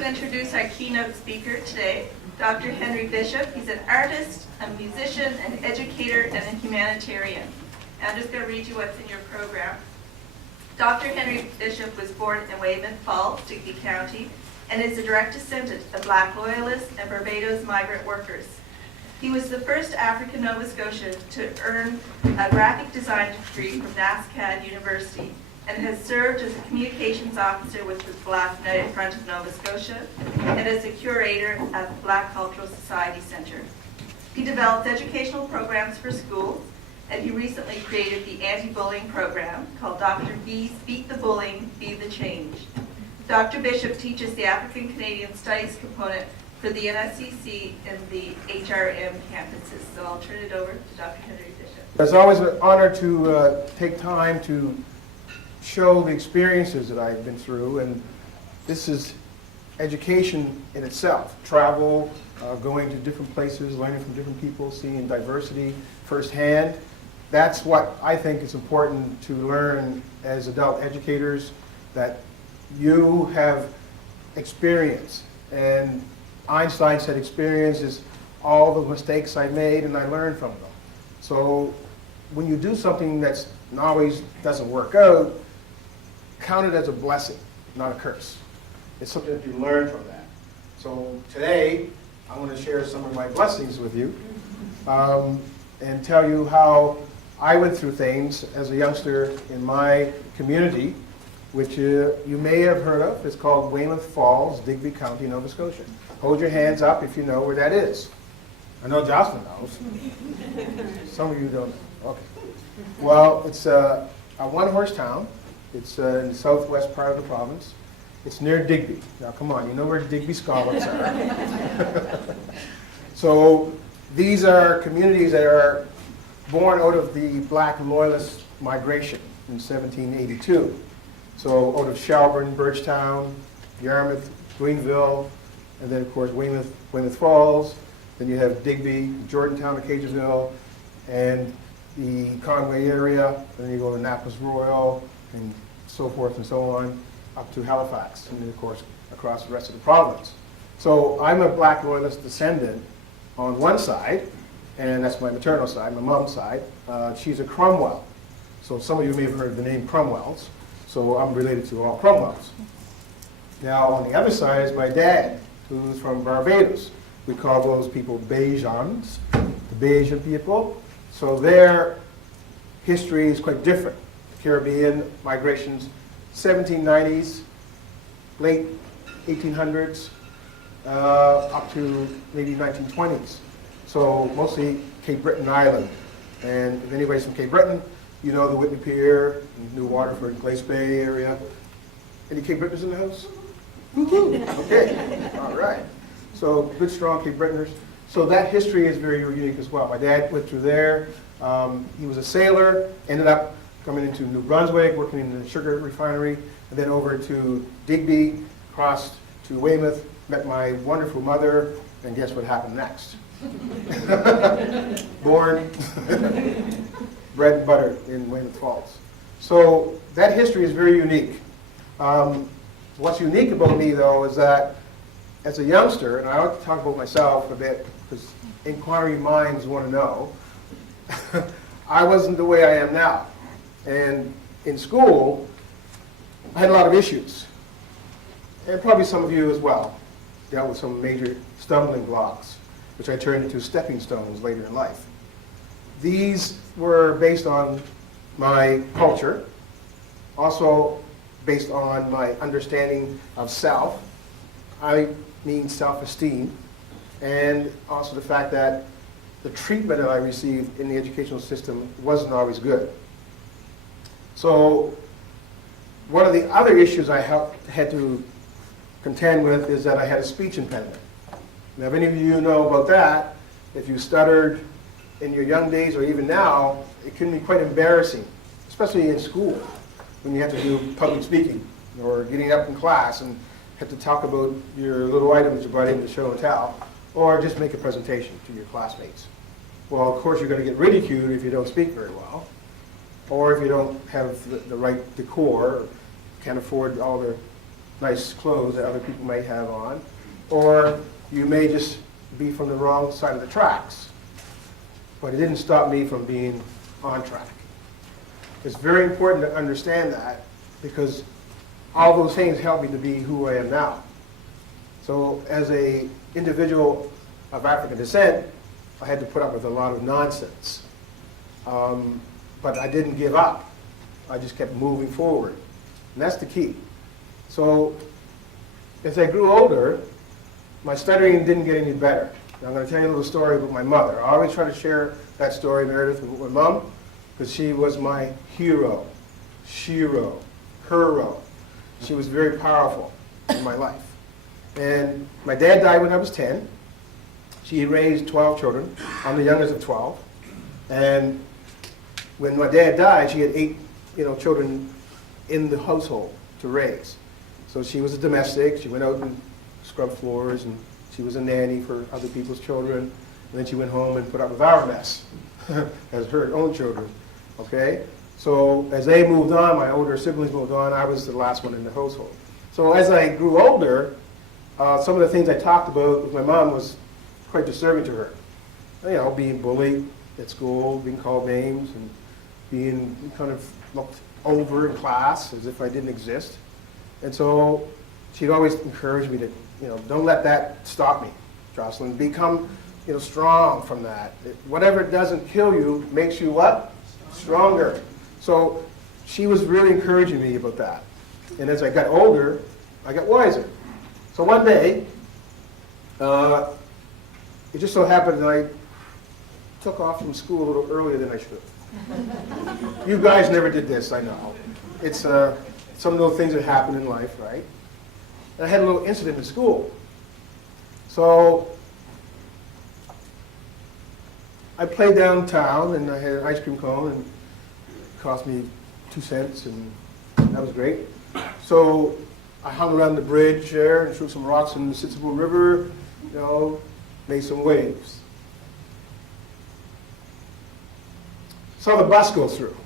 to introduce our keynote speaker today, Dr. Henry Bishop. He's an artist, a musician, an educator, and a humanitarian. I'm just going to read you what's in your program. Dr. Henry Bishop was born in Weymouth Falls, Digby County, and is a direct descendant of Black Loyalists and Barbados migrant workers. He was the first African Nova Scotian to earn a graphic design degree from NSCAD University and has served as a communications officer with the Black United Front of Nova Scotia and as a curator at the Black Cultural Society Centre. He develops educational programs for schools, and he recently created the anti-bullying program called Dr. B's Beat the Bullying, Be the Change. Dr. Bishop teaches the African Canadian Studies component for the NSCC and the HRM campuses. So I'll turn it over to Dr. Henry Bishop. It's always an honor to take time to show the experiences that I've been through, and this is education in itself. Travel, going to different places, learning from different people, seeing diversity firsthand. That's what I think is important to learn as adult educators, that you have experience. And Einstein said experience is all the mistakes I made and I learned from them. So when you do something that's always doesn't work out, count it as a blessing, not a curse. It's something that you learn from that. So today, I want to share some of my blessings with you and tell you how I went through things as a youngster in my community, which you may have heard of. It's called Weymouth Falls, Digby County, Nova Scotia. Hold your hands up if you know where that is. I know Jocelyn knows. Some of you don't know. Okay. Well, it's a one-horse town. It's in the southwest part of the province. It's near Digby. Now, come on, you know where Digby scholars are. So these are communities that are born out of the Black Loyalist migration in 1782. So out of Shelburne, Birchtown, Yarmouth, Greenville, and then of course Weymouth Falls. Then you have Digby, Jordantown, Occasionville, and the Conway area. And then you go to Annapolis Royal, and so forth and so on, up to Halifax, and then of course across the rest of the province. So I'm a Black Loyalist descendant on one side, and that's my maternal side, my mom's side. She's a Cromwell. So some of you may have heard the name Cromwells. So I'm related to all Cromwells. Now on the other side is my dad, who's from Barbados. We call those people Bajans, the Bajan people. So their history is quite different. Caribbean migrations, 1790s, late 1800s, up to maybe 1920s. So mostly Cape Breton Island. And if anybody's from Cape Breton, you know the Whitney Pier, New Waterford, Glace Bay area. Any Cape Bretons in the house? Okay, all right. So good, strong Cape Bretoners. So that history is very unique as well. My dad went through there. He was a sailor, ended up coming into New Brunswick, working in the sugar refinery, and then over to Digby, crossed to Weymouth, met my wonderful mother, and guess what happened next? Born, bread and butter in Weymouth Falls. So that history is very unique. What's unique about me, though, is that as a youngster, and I like to talk about myself a bit, because inquiring minds want to know, I wasn't the way I am now. And in school, I had a lot of issues. And probably some of you as well dealt with some major stumbling blocks, which I turned into stepping stones later in life. These were based on my culture, also based on my understanding of self. I mean self-esteem, and also the fact that the treatment that I received in the educational system wasn't always good. So one of the other issues I had to contend with is that I had a speech impediment. Now, if any of you know about that, if you stuttered in your young days or even now, it can be quite embarrassing, especially in school, when you have to do public speaking or getting up in class and have to talk about your little items you brought in to show and tell, or just make a presentation to your classmates. Well, of course, you're going to get ridiculed if you don't speak very well, or if you don't have the right decor, can't afford all the nice clothes that other people might have on, or you may just be from the wrong side of the tracks. But it didn't stop me from being on track. It's very important to understand that, because all those things help me to be who I am now. So as an individual of African descent, I had to put up with a lot of nonsense. But I didn't give up. I just kept moving forward. And that's the key. So as I grew older, my stuttering didn't get any better. Now, I'm going to tell you a little story about my mother. I always try to share that story, Meredith, with my mom, because she was my hero, shiro, hero. She was very powerful in my life. And my dad died when I was 10. She raised 12 children. I'm the youngest of 12. And when my dad died, she had 8 children in the household to raise. So she was a domestic. She went out and scrubbed floors, and she was a nanny for other people's children. And then she went home and put up with our mess as her own children. Okay? So as they moved on, my older siblings moved on, I was the last one in the household. So as I grew older, some of the things I talked about with my mom was quite disturbing to her. You know, being bullied at school, being called names, and being kind of looked over in class as if I didn't exist. And so she'd always encourage me to, don't let that stop me, Jocelyn. Become, strong from that. Whatever doesn't kill you makes you what? Stronger. So she was really encouraging me about that. And as I got older, I got wiser. So one day, it just so happened that I took off from school a little earlier than I should have. You guys never did this, I know. It's some little things that happen in life, right? And I had a little incident in school. So I played downtown, and I had an ice cream cone, and it cost me 2 cents, and that was great. So I hung around the bridge there and threw some rocks in the Mississippi River, made some waves. Saw the bus go through.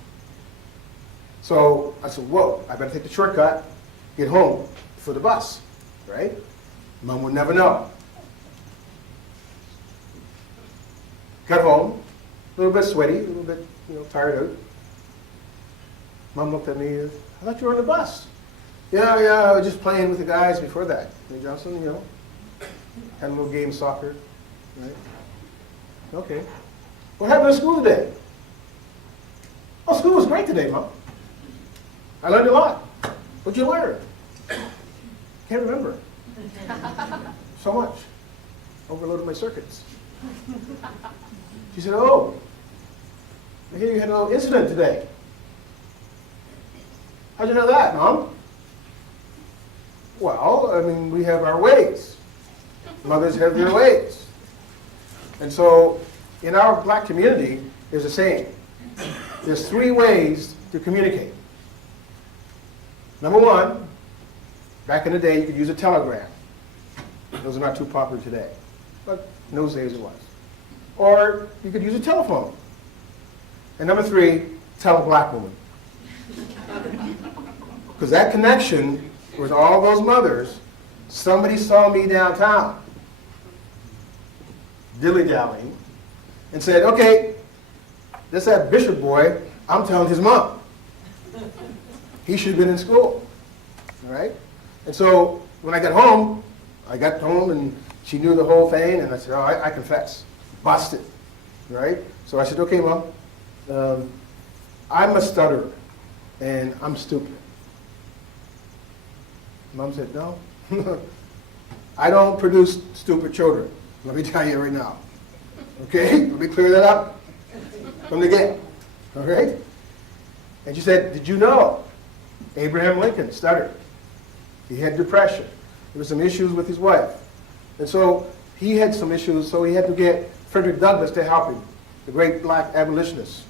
So I said, whoa, I better take the shortcut, get home for the bus, right? Mom would never know. Got home, a little bit sweaty, a little bit, tired out. Mom looked at me, I thought you were on the bus. Yeah, I was just playing with the guys before that. Hey, Johnson, had a little game of soccer, right? Okay. What happened at school today? Oh, school was great today, Mom. I learned a lot. What'd you learn? Can't remember. So much. Overloaded my circuits. She said, oh, I hear you had a little incident today. How'd you know that, Mom? Well, we have our ways. Mothers have their ways. And so, in our black community, there's a saying. There's 3 ways to communicate. Number 1, back in the day, you could use a telegram. Those are not too popular today, but in those days it was. Or you could use a telephone. And number 3, tell a black woman. Because that connection with all those mothers, somebody saw me downtown, dilly-dallying, and said, okay, this that Bishop boy, I'm telling his mom. He should have been in school, all right? And so when I got home and she knew the whole thing, and I said, oh, I confess, busted, right? So I said, okay, Mom, I'm a stutterer, and I'm stupid. Mom said, no, I don't produce stupid children. Let me tell you right now. Okay? Let me clear that up from the get. All right? And she said, did you know Abraham Lincoln stuttered? He had depression. There were some issues with his wife. And so he had some issues, so he had to get Frederick Douglass to help him, the great black abolitionist,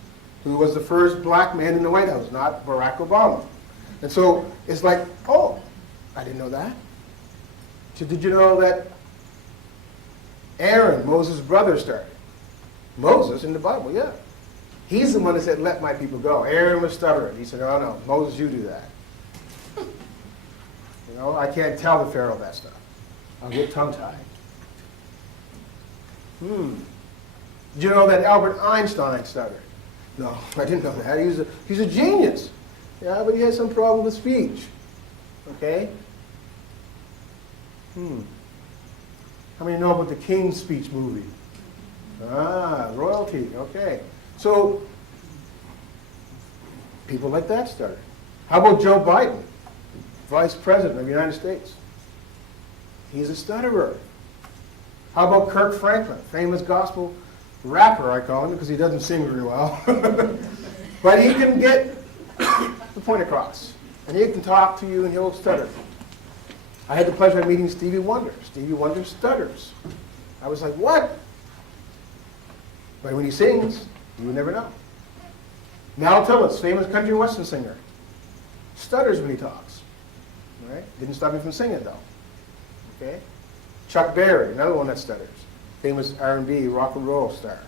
who was the first black man in the White House, not Barack Obama. And so it's like, oh, I didn't know that. So did you know that Aaron, Moses' brother, started? Moses in the Bible, yeah. He's the one that said, let my people go. Aaron was stubborn. He said, oh no, Moses, you do that. You know, I can't tell the Pharaoh that stuff. I'll get tongue-tied. Did you know that Albert Einstein stuttered? No, I didn't know that. He's a genius. Yeah, but he has some problem with speech. Okay? How many know about the King's Speech movie? Ah, royalty. Okay. So, people like that stutter. How about Joe Biden, Vice President of the United States? He's a stutterer. How about Kirk Franklin, famous gospel rapper, I call him, because he doesn't sing very well. But he can get the point across. And he can talk to you and he'll stutter. I had the pleasure of meeting Stevie Wonder. Stevie Wonder stutters. I was like, what? But when he sings, you would never know. Mal Tillis, famous country and western singer, stutters when he talks. Right? Didn't stop me from singing though. Okay? Chuck Berry, another one that stutters. Famous R&B, rock and roll star.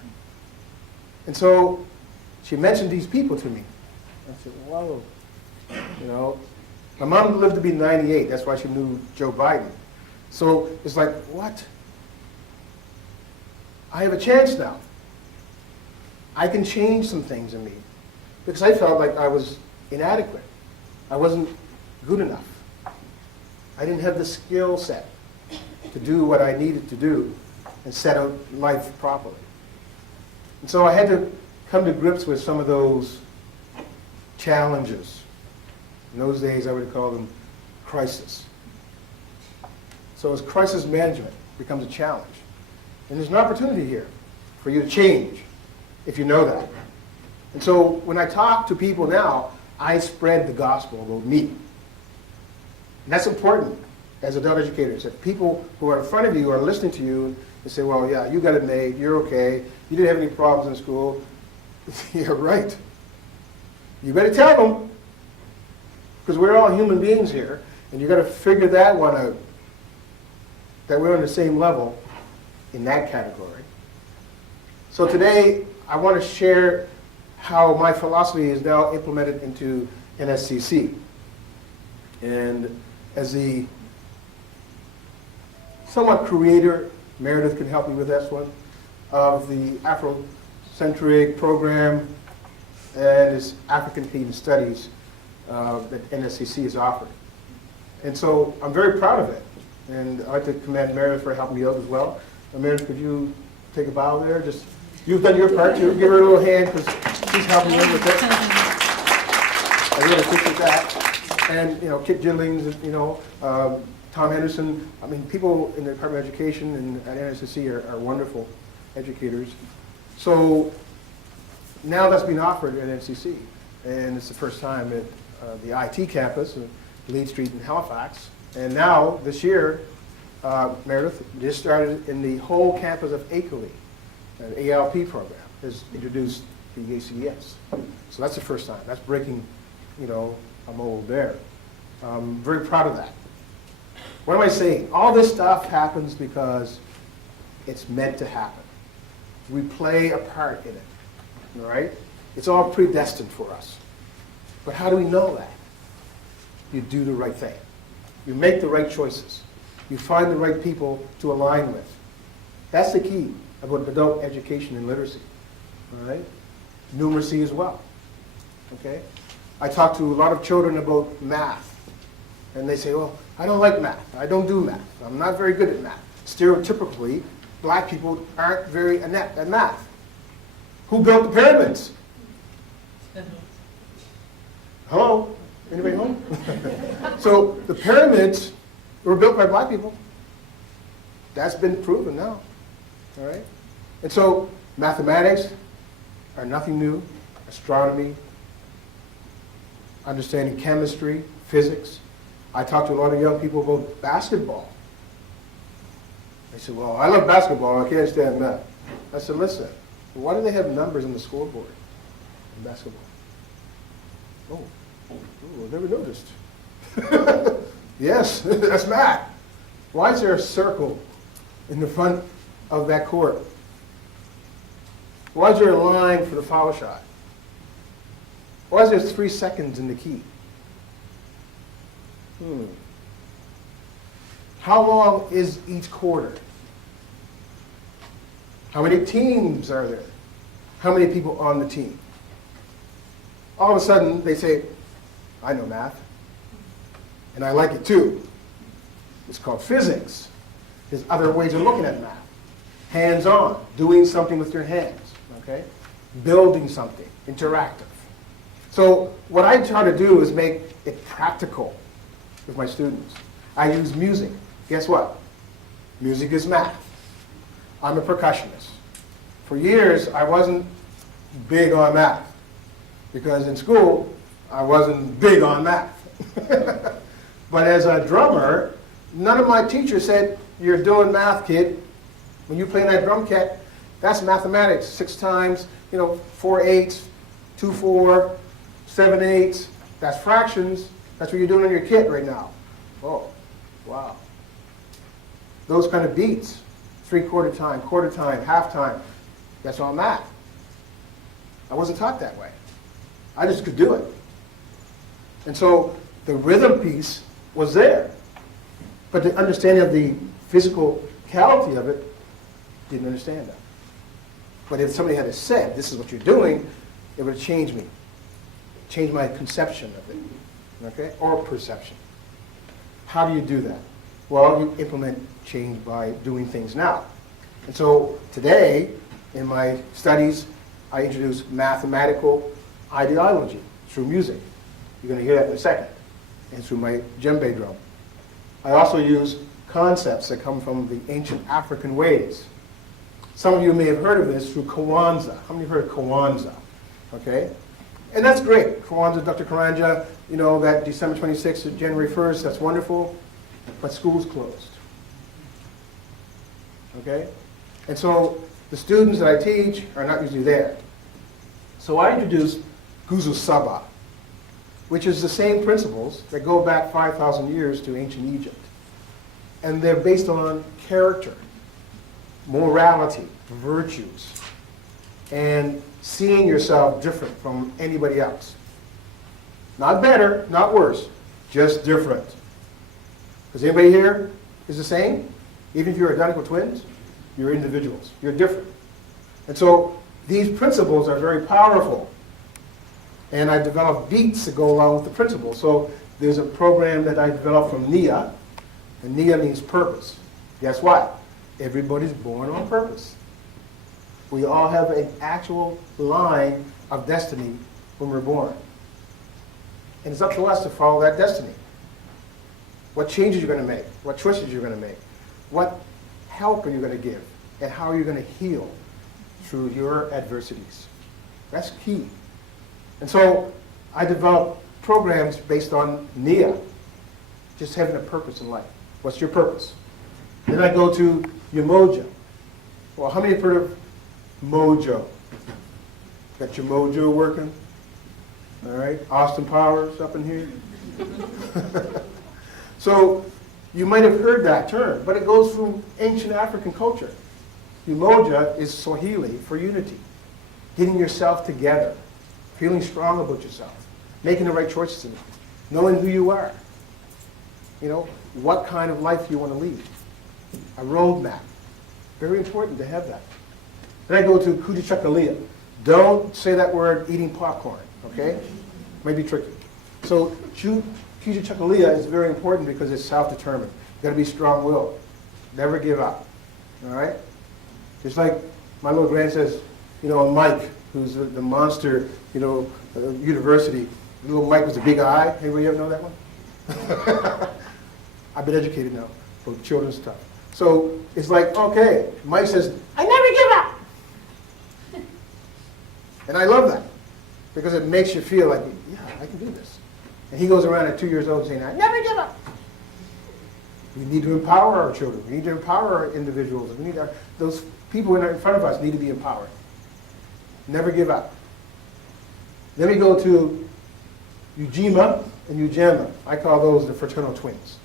And so she mentioned these people to me. I said, whoa. You know, my mom lived to be 98. That's why she knew Joe Biden. So it's like, what? I have a chance now. I can change some things in me. Because I felt like I was inadequate. I wasn't good enough. I didn't have the skill set to do what I needed to do and set out life properly. And so I had to come to grips with some of those challenges. In those days, I would call them crisis. So as crisis management becomes a challenge, and there's an opportunity here for you to change if you know that. And so when I talk to people now, I spread the gospel about me. And that's important as adult educators, that people who are in front of you are listening to you and say, well, yeah, you got it made, you're okay, you didn't have any problems in school. You're right. You better tell them, because we're all human beings here, and you got to figure that one out, that we're on the same level in that category. So today, I want to share how my philosophy is now implemented into NSCC. And as the somewhat creator, Meredith can help me with this one, of the Afrocentric program and its African Canadian Studies that NSCC has offered. And so I'm very proud of it. And I'd like to commend Meredith for helping me out as well. Meredith, could you take a bow there? Just, you've done your part too. Give her a little hand because she's helping me with it. I really appreciate that. And, you know, Kit Gillings, you know, Tom Henderson. I mean, people in the Department of Education and at NSCC are wonderful educators. So now that's being offered at NSCC. And it's the first time at the IT campus, Lead Street in Halifax. And now, this year, Meredith just started in the whole campus of Akeley. An ALP program has introduced the ACES. So that's the first time. That's breaking, you know, a mold there. I'm very proud of that. What am I saying? All this stuff happens because it's meant to happen. We play a part in it, all right? It's all predestined for us. But how do we know that? You do the right thing. You make the right choices. You find the right people to align with. That's the key about adult education and literacy, all right? Numeracy as well, okay? I talk to a lot of children about math, and they say, well, I don't like math. I don't do math. I'm not very good at math. Stereotypically, black people aren't very inept at math. Who built the pyramids? Hello? Anybody home? So the pyramids were built by black people. That's been proven now, all right? And so mathematics are nothing new. Astronomy, understanding chemistry, physics. I talk to a lot of young people about basketball. They say, well, I love basketball, I can't stand math. I said, listen, why do they have numbers on the scoreboard in basketball? Oh, I never noticed. Yes, that's math. Why is there a circle in the front of that court? Why is there a line for the foul shot? Why is there 3 seconds in the key? How long is each quarter? How many teams are there? How many people on the team? All of a sudden, they say, I know math, and I like it too. It's called physics. There's other ways of looking at math. Hands-on, doing something with your hands, okay? Building something, interactive. So what I try to do is make it practical with my students. I use music. Guess what? Music is math. I'm a percussionist. For years, I wasn't big on math because in school, I wasn't big on math. But as a drummer, none of my teachers said, you're doing math, kid. When you play that drum kit, that's mathematics. 6 times, 4 eighths, 2 4, 7 eighths. That's fractions. That's what you're doing on your kit right now. Oh, wow. Those kind of beats, 3/4 time, quarter time, half time, that's all math. I wasn't taught that way. I just could do it. And so the rhythm piece was there. But the understanding of the physicality of it, didn't understand that. But if somebody had said, this is what you're doing, it would have changed me. Changed my conception of it, okay? Or perception. How do you do that? Well, you implement change by doing things now. And so today, in my studies, I introduce mathematical ideology through music. You're going to hear that in a second. And through my djembe drum. I also use concepts that come from the ancient African ways. Some of you may have heard of this through Kwanzaa. How many have heard of Kwanzaa? Okay? And that's great. Kwanzaa, Dr. Karanja, that December 26th to January 1st, that's wonderful. But school's closed. Okay? And so the students that I teach are not usually there. So I introduced Guzu Saba, which is the same principles that go back 5,000 years to ancient Egypt. And they're based on character, morality, virtues, and seeing yourself different from anybody else. Not better, not worse, just different. Because anybody here is the same? Even if you're identical twins, you're individuals. You're different. And so these principles are very powerful. And I developed beats that go along with the principles. So there's a program that I developed from NIA, and NIA means purpose. Guess what? Everybody's born on purpose. We all have an actual line of destiny when we're born. And it's up to us to follow that destiny. What changes you're going to make, what choices you're going to make, what help are you going to give, and how are you going to heal through your adversities. That's key. And so I developed programs based on NIA, just having a purpose in life. What's your purpose? Then I go to Umoja. Well, how many have heard of Mojo? Got your mojo working? All right, Austin Powers up in here. So you might have heard that term, but it goes from ancient African culture. Umoja is Swahili for unity, getting yourself together, feeling strong about yourself, making the right choices in life, knowing who you are. What kind of life you want to lead. A roadmap. Very important to have that. Then I go to Kujichagulia. Don't say that word eating popcorn, okay? Might be tricky. So Kujichagulia is very important because it's self-determined. You've got to be strong-willed. Never give up, all right? Just like my little grand says, Mike, who's the monster, university. Little Mike was a big eye. Anybody ever know that one? I've been educated now for children's stuff. So it's like, okay, Mike says, I never give up. And I love that because it makes you feel like, yeah, I can do this. And he goes around at 2 years old saying, I never give up. We need to empower our children. We need to empower our individuals. We need those people in front of us need to be empowered. Never give up. Then we go to Ujima and Ujema. I call those the fraternal twins.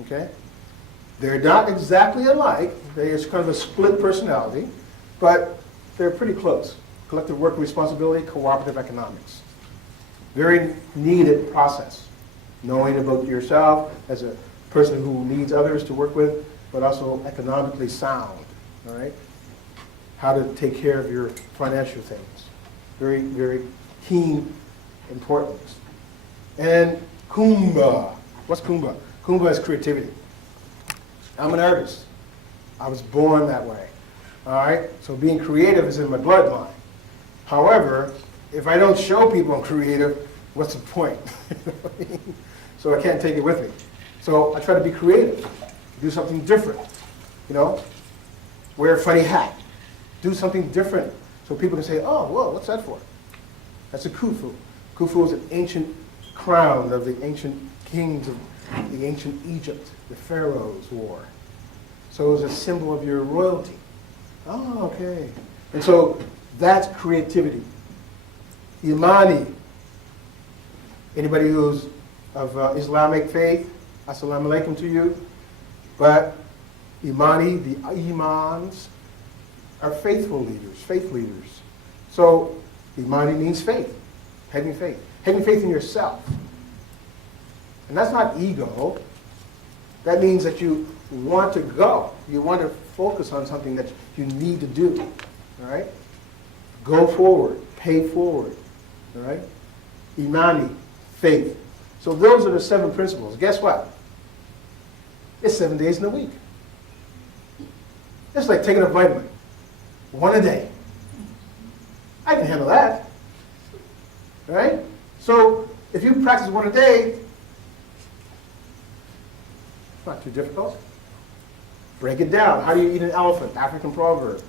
Okay? They're not exactly alike. It's kind of a split personality, but they're pretty close. Collective work responsibility, cooperative economics. Very needed process. Knowing about yourself as a person who needs others to work with, but also economically sound, all right? How to take care of your financial things. Very, very keen importance. And Kumba. What's Kumba? Kumba is creativity. I'm an artist. I was born that way. All right? So being creative is in my bloodline. However, if I don't show people I'm creative, what's the point? So I can't take it with me. So I try to be creative. Do something different. You know? Wear a funny hat. Do something different. So people can say, oh, whoa, what's that for? That's a kufu. Kufu is an ancient crown of the ancient kings of the ancient Egypt. The pharaohs wore. So it was a symbol of your royalty. Oh, okay. And so that's creativity. Imani. Anybody who's of Islamic faith, assalamu alaikum to you. But Imani, the Imams, are faithful leaders, faith leaders. So Imani means faith, having faith. Having faith in yourself. And that's not ego. That means that you want to go. You want to focus on something that you need to do. All right? Go forward. Pay forward. All right? Imani, faith. So those are the 7 principles. Guess what? It's 7 days in a week. It's like taking a vitamin. 1 a day. I can handle that. All right? So if you practice 1 a day, it's not too difficult. Break it down. How do you eat an elephant? African proverb.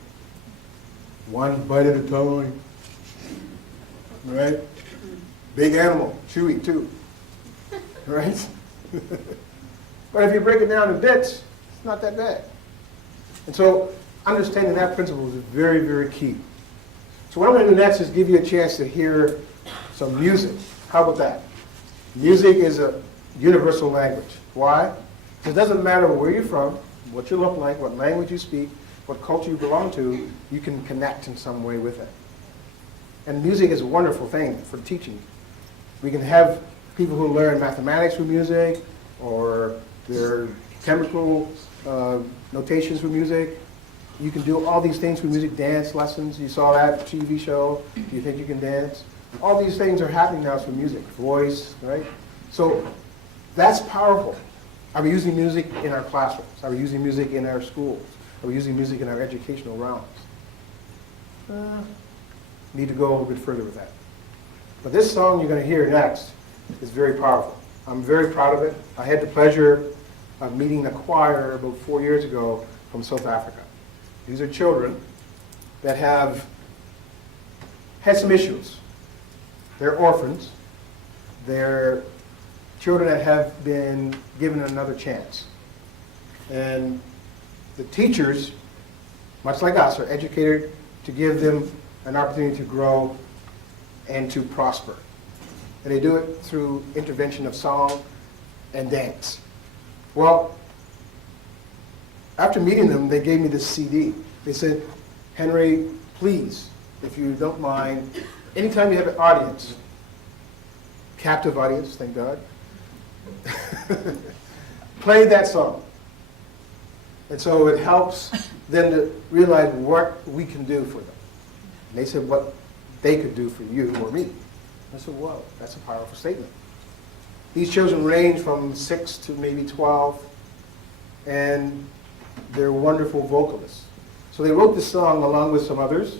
1 bite at a time. All right? Big animal. Chewy too. All right? But if you break it down in bits, it's not that bad. And so understanding that principle is very, very key. So what I'm going to do next is give you a chance to hear some music. How about that? Music is a universal language. Why? Because it doesn't matter where you're from, what you look like, what language you speak, what culture you belong to, you can connect in some way with it. And music is a wonderful thing for teaching. We can have people who learn mathematics through music, or their chemical notations through music. You can do all these things through music, dance lessons. You saw that TV show. Do you think you can dance? All these things are happening now through music, voice, right? So that's powerful. Are we using music in our classrooms? Are we using music in our schools? Are we using music in our educational realms? Need to go a little bit further with that. But this song you're going to hear next is very powerful. I'm very proud of it. I had the pleasure of meeting a choir about 4 years ago from South Africa. These are children that have had some issues. They're orphans. They're children that have been given another chance. And the teachers, much like us, are educated to give them an opportunity to grow and to prosper. And they do it through intervention of song and dance. Well, after meeting them, they gave me this CD. They said, Henry, please, if you don't mind, anytime you have an audience, captive audience, thank God, play that song. And so it helps them to realize what we can do for them. And they said what they could do for you or me. I said, whoa, that's a powerful statement. These children range from 6 to maybe 12, and they're wonderful vocalists. So they wrote this song along with some others,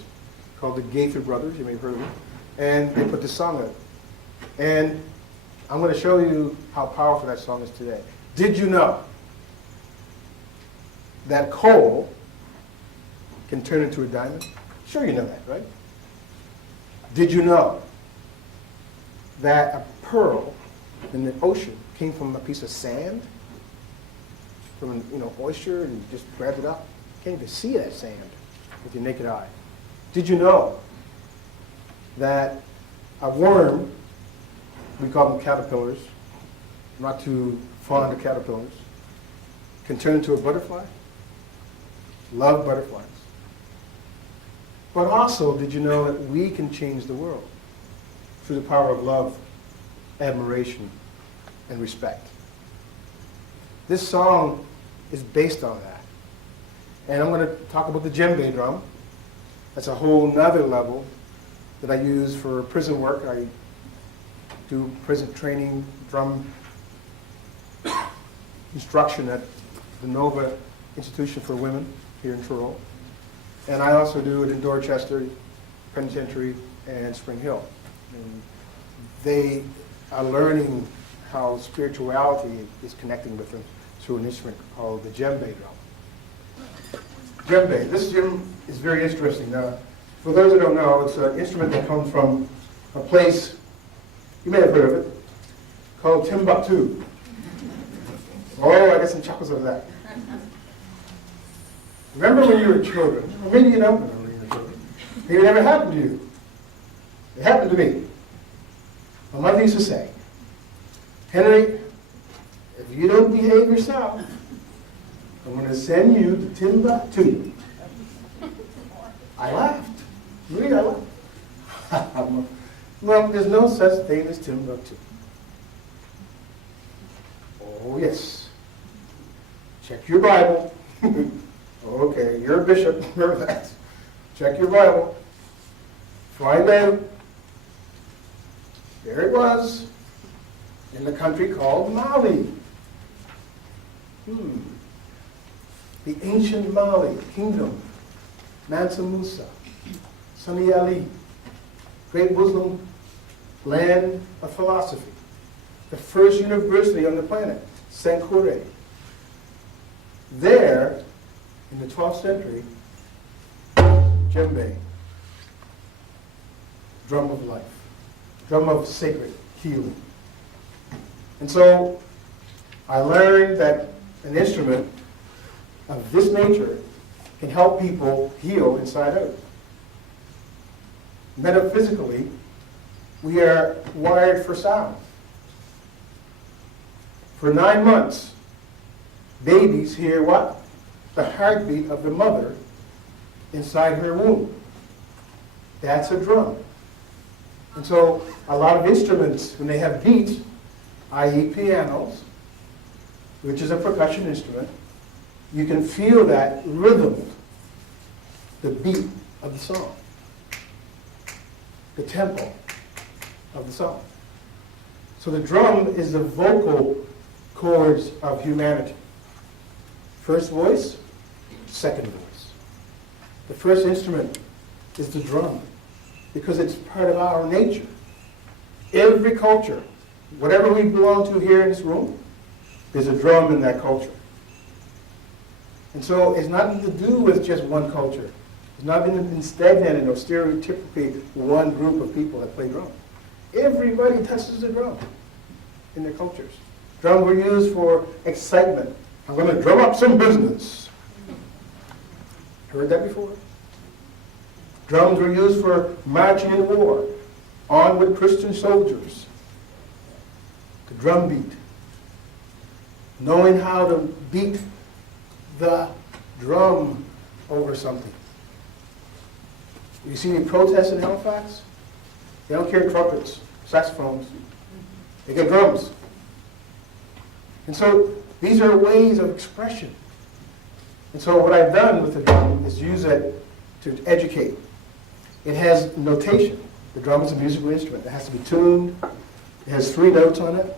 called the Gaither Brothers, you may have heard of them, and they put this song in. And I'm going to show you how powerful that song is today. Did you know that coal can turn into a diamond? Sure you know that, right? Did you know that a pearl in the ocean came from a piece of sand? From an oyster, and you just grabbed it up? You can't even see that sand with your naked eye. Did you know that a worm, we call them caterpillars, not too fond of caterpillars, can turn into a butterfly? Love butterflies. But also, did you know that we can change the world through the power of love, admiration, and respect? This song is based on that. And I'm going to talk about the djembe drum. That's a whole nother level that I use for prison work. I do prison training, drum instruction at the Nova Institution for Women here in Truro. And I also do it in Dorchester Penitentiary and Spring Hill. And they are learning how spirituality is connecting with them through an instrument called the djembe drum. Djembe, this drum is very interesting. Now, for those who don't know, it's an instrument that comes from a place, you may have heard of it, called Timbuktu. Oh, I got some chuckles over that. Remember when you were children, or maybe you don't remember when you were children, maybe it never happened to you. It happened to me. My mother used to say, Henry, if you don't behave yourself, I'm going to send you to Timbuktu. I laughed. Really, I laughed. Well, there's no such thing as Timbuktu. Oh, yes. Check your Bible. Okay, you're a bishop. Remember that. Check your Bible. Find out. There it was, in the country called Mali. The ancient Mali kingdom, Mansa Musa, Sunni Ali, great Muslim land of philosophy, the first university on the planet, Sankore. There, in the 12th century, djembe, drum of life, drum of sacred healing. And so I learned that an instrument of this nature can help people heal inside out. Metaphysically, we are wired for sound. For 9 months, babies hear what? The heartbeat of the mother inside her womb. That's a drum. And so a lot of instruments, when they have beats, i.e. pianos, which is a percussion instrument, you can feel that rhythm, the beat of the song, the tempo of the song. So the drum is the vocal cords of humanity. First voice, second voice. The first instrument is the drum because it's part of our nature. Every culture, whatever we belong to here in this room, there's a drum in that culture. And so it's nothing to do with just one culture. It's not been stagnated or stereotypically one group of people that play drums. Everybody touches the drum in their cultures. Drums were used for excitement. I'm going to drum up some business. Heard that before? Drums were used for marching in war, on with Christian soldiers. The drum beat. Knowing how to beat the drum over something. You see any protests in Halifax? They don't carry trumpets, saxophones. They get drums. And so these are ways of expression. And so what I've done with the drum is use it to educate. It has notation. The drum is a musical instrument. It has to be tuned. It has 3 notes on it.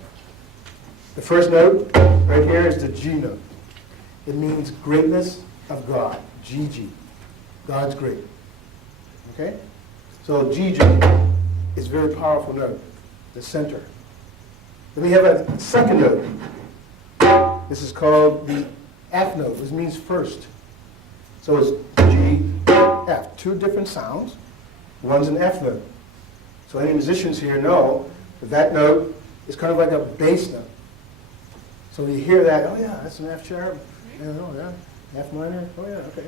The first note right here is the G note. It means greatness of God. GG. God's great. Okay? So GG is a very powerful note, the center. Then we have a second note. This is called the F note, which means first. So it's G, F. 2 different sounds. One's an F note. So any musicians here know that that note is kind of like a bass note. So when you hear that, oh yeah, that's an F sharp. Yeah, oh yeah, F minor, oh yeah, okay.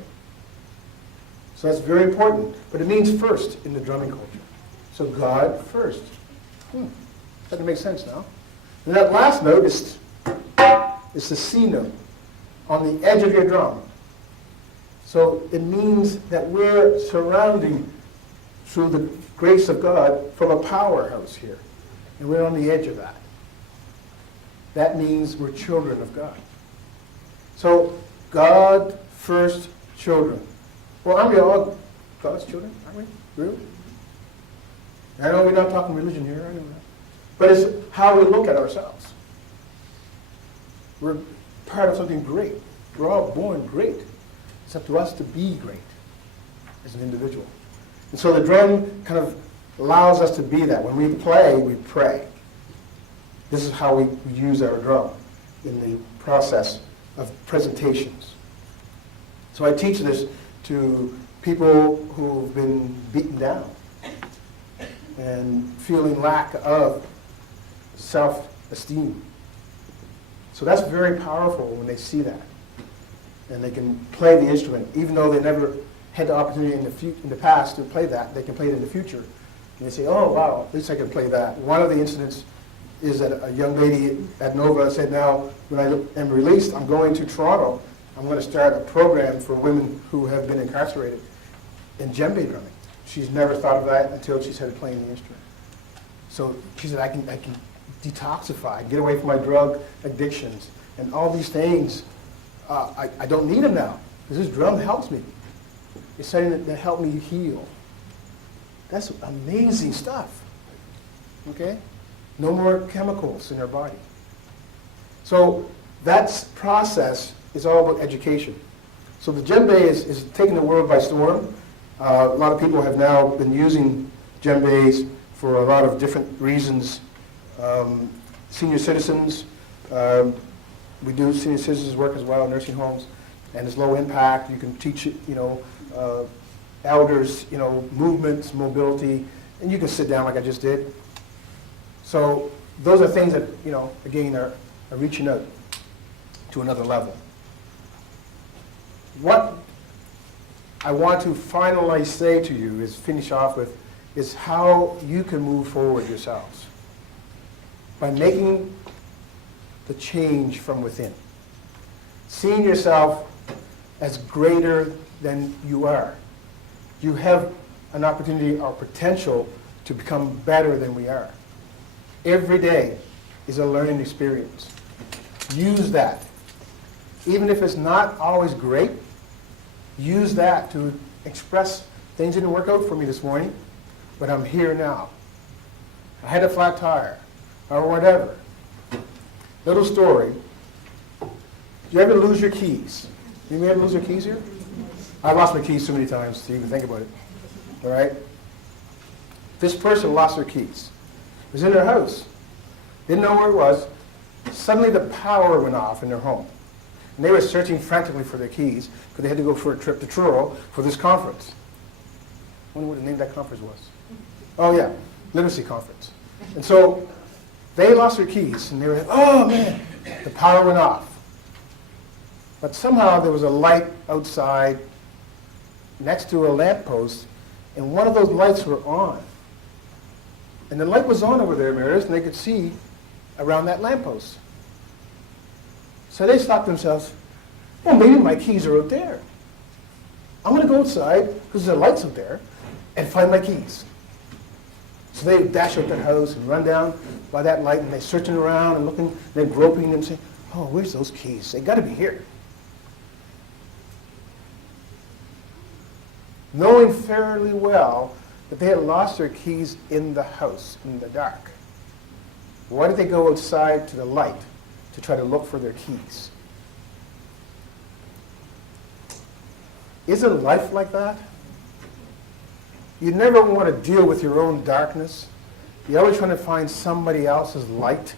So that's very important. But it means first in the drumming culture. So God first. Doesn't make sense now. And that last note is the C note on the edge of your drum. So it means that we're surrounding, through the grace of God, from a powerhouse here. And we're on the edge of that. That means we're children of God. So, God first children. Well, aren't we all God's children? Aren't we? Really? I know we're not talking religion here. I know that. But it's how we look at ourselves. We're part of something great. We're all born great. It's up to us to be great as an individual. And so the drum kind of allows us to be that. When we play, we pray. This is how we use our drum in the process of presentations. So I teach this to people who've been beaten down and feeling lack of self-esteem. So that's very powerful when they see that. And they can play the instrument, even though they never had the opportunity in the past to play that, they can play it in the future. And they say, oh, wow, at least I can play that. One of the incidents is that a young lady at Nova said, now, when I am released, I'm going to Toronto. I'm going to start a program for women who have been incarcerated in djembe drumming. She's never thought of that until she started playing the instrument. So she said, I can detoxify, get away from my drug addictions, and all these things. I don't need them now, because this drum helps me. It's something that helped me heal. That's amazing stuff, okay? No more chemicals in our body. So that process is all about education. So the djembe is taking the world by storm. A lot of people have now been using djembes for a lot of different reasons. Senior citizens, we do senior citizens work as well in nursing homes, and it's low impact. You can teach it, elders, movements, mobility, and you can sit down like I just did. So those are things that, again, are reaching out to another level. What I want to finally say to you is finish off with is how you can move forward yourselves by making the change from within. Seeing yourself as greater than you are. You have an opportunity or potential to become better than we are. Every day is a learning experience. Use that. Even if it's not always great, use that to express things didn't work out for me this morning, but I'm here now. I had a flat tire, or whatever. Little story. Do you ever lose your keys? You may ever lose your keys here? I lost my keys so many times to even think about it. All right? This person lost their keys. It was in their house. Didn't know where it was. Suddenly the power went off in their home. And they were searching frantically for their keys because they had to go for a trip to Truro for this conference. I wonder what the name of that conference was. Oh yeah, literacy conference. And so they lost their keys and they were like, oh man, the power went off. But somehow there was a light outside next to a lamppost, and one of those lights were on. And the light was on over their mirrors, and they could see around that lamppost. So they stopped themselves, well, maybe my keys are out there. I'm going to go outside, because there are lights out there, and find my keys. So they dash out their house and run down by that light, and they're searching around and looking, they're groping and saying, oh, where's those keys? They got to be here. Knowing fairly well that they had lost their keys in the house, in the dark. Why did they go outside to the light to try to look for their keys? Isn't life like that? You never want to deal with your own darkness. You're always trying to find somebody else's light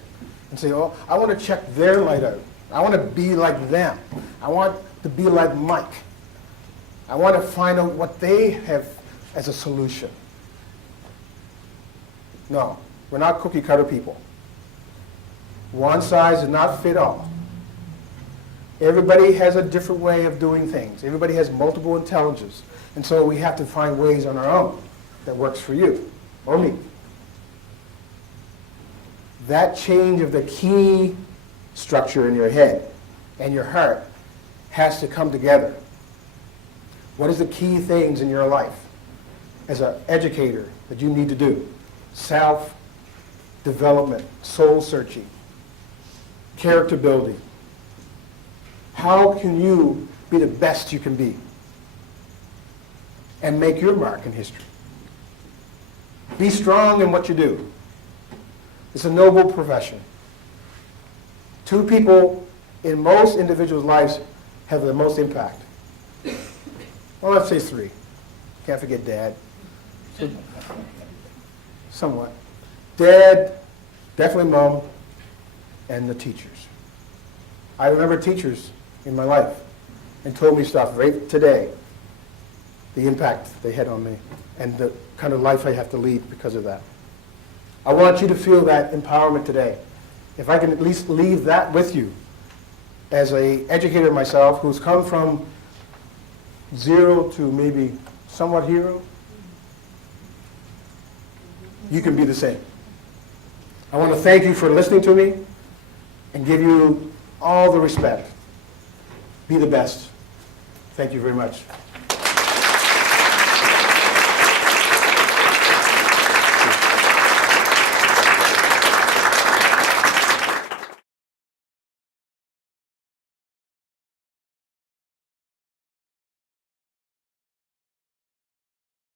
and say, oh, I want to check their light out. I want to be like them. I want to be like Mike. I want to find out what they have as a solution. No, we're not cookie cutter people. One size does not fit all. Everybody has a different way of doing things. Everybody has multiple intelligences. And so we have to find ways on our own that works for you or me. That change of the key structure in your head and your heart has to come together. What is the key things in your life as an educator that you need to do? Self-development, soul-searching, character building, How can you be the best you can be and make your mark in history? Be strong in what you do. It's a noble profession. Two people in most individuals' lives have the most impact. Well, let's say three. Can't forget Dad. Somewhat. Dad, definitely Mom, and the teachers. I remember teachers in my life and told me stuff right today, the impact they had on me and the kind of life I have to lead because of that. I want you to feel that empowerment today. If I can at least leave that with you as an educator myself who's come from zero to maybe somewhat hero, you can be the same. I want to thank you for listening to me and give you all the respect. Be the best. Thank you very much.